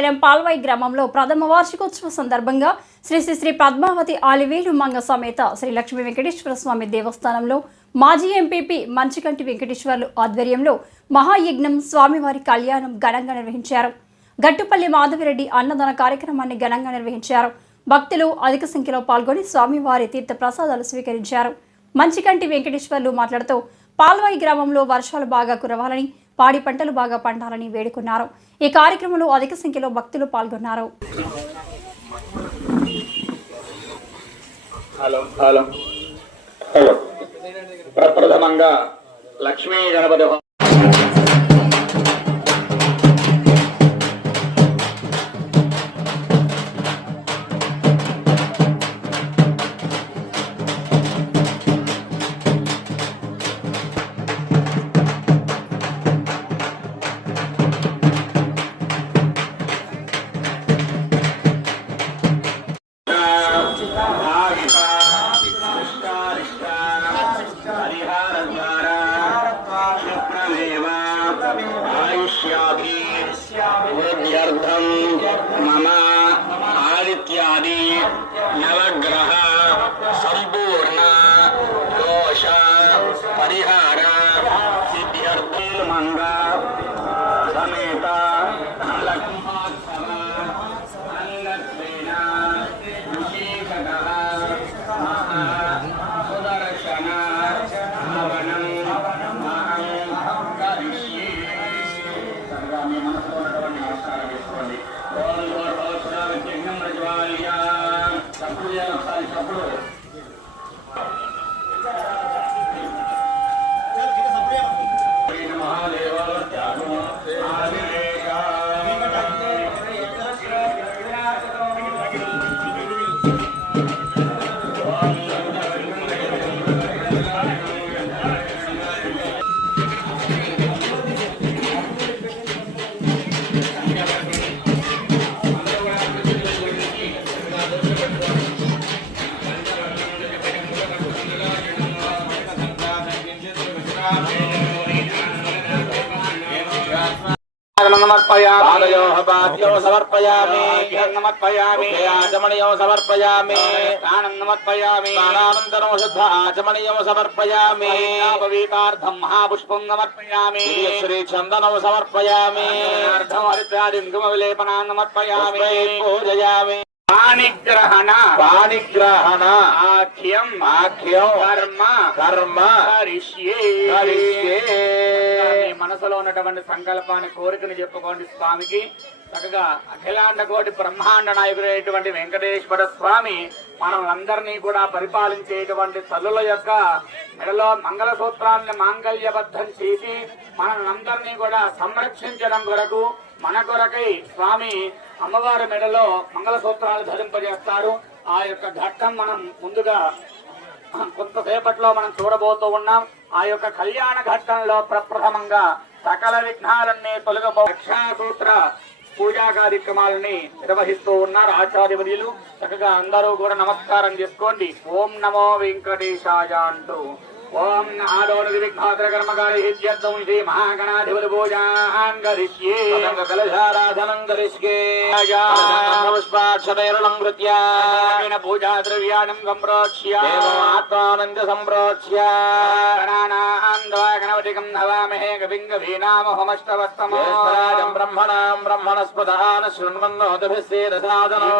మండలం పాల్వాయి గ్రామంలో ప్రథమ వార్షికోత్సవ సందర్భంగా శ్రీ శ్రీ శ్రీ పద్మావతి ఆలివేలు మంగ సమేత శ్రీ లక్ష్మీ వెంకటేశ్వర స్వామి దేవస్థానంలో మాజీ ఎంపీపీ మంచికంటి వెంకటేశ్వర్లు ఆధ్వర్యంలో మహాయజ్ఞం స్వామివారి కళ్యాణం ఘనంగా నిర్వహించారు. గట్టుపల్లి మాధవిరెడ్డి అన్నదాన కార్యక్రమాన్ని ఘనంగా నిర్వహించారు. భక్తులు అధిక సంఖ్యలో పాల్గొని స్వామివారి తీర్థ ప్రసాదాలు స్వీకరించారు. మంచికంటి వెంకటేశ్వర్లు మాట్లాడుతూ పాల్వాయి గ్రామంలో వర్షాలు బాగా కురవాలని, పాడి పంటలు బాగా పండాలని వేడుకున్నారు. ఈ కార్యక్రమంలో అధిక సంఖ్యలో భక్తులు పాల్గొన్నారు. ప్రప్రథమంగా లక్ష్మీ గణపతి मम आदित्यादि नवग्रह संपूर्ण दोष परिहार सिद्ध्यर्थी मंगा समेत लक्ष्मोत्सव अंगत्वेन विशेषतः सुदर्शन भवनं अहं करिष्ये. सर्वाणि मनसोनటువంటి నమస్కారం చేసుకోండి. ఓం గోర్భవస్నావజ్ఞం ప్రజ్వాల్య సంపూర్ణ ఒకసారి మహాదేవ समर्पयामि समर्पयामि आचमनीयो समर्पयामि स्नानं समर्पयामि स्नानानन्तरं शुद्ध आचमनीयो समर्पयामि पवित्रार्थं महापुष्पं समर्पयामि श्री चन्दनं समर्पयामि हरिद्रादिं कुमविलेपनां समर्पयामि पूजयामि. पाणिग्रहण आख्यम कर्म कर्म करिष्ये. మనసులో ఉన్నటువంటి సంకల్పాన్ని కోరికను చెప్పుకోండి స్వామికి. చక్కగా అఖిలాండ కోటి బ్రహ్మాండ నాయకుడైనటువంటి వెంకటేశ్వర స్వామి మనలందరినీ కూడా పరిపాలించేటువంటి తల్లుల యొక్క మెడలో మంగళసూత్రాన్ని మాంగళ్యబద్ధం చేసి మనలందరినీ కూడా సంరక్షించడం కొరకు మన కొరకై స్వామి అమ్మవారి మెడలో మంగళసూత్రాలు ధరింపజేస్తారు. ఆ యొక్క ఘట్టం మనం ముందుగా కొంతసేపట్లో మనం చూడబోతూ ఉన్నాం. ఆ యొక్క కళ్యాణ ఘట్టంలో ప్రప్రథమంగా సకల విఘ్నాలన్నీ తొలగబో రక్షాసూత్ర పూజా కార్యక్రమాలని నిర్వహిస్తూ ఉన్నారు ఆచార్యవర్యులు. చక్కగా అందరూ కూడా నమస్కారం చేసుకోండి. ఓం నమో వెంకటేశాయ అంటూ ఓం ఆదోను విఘ్నాత్ర కర్మకారి హిత్యర్థం శ్రీ మహాగణాధిపతి పూజాన్ కరిష్యే. కలశారాధనం కరిష్యే. పుష్పాక్షతైరణం కృత్య పూజా ద్రవ్యాణం సంప్రోక్ష్య ఆత్మానంద సంప్రోక్ష్య గణపతికం నవామహే కవిం కవీనామహమష్టవస్తమో బ్రహ్మణాం బ్రహ్మణస్పదాన శృణ్వన్నోతభిస్సేదసాదనో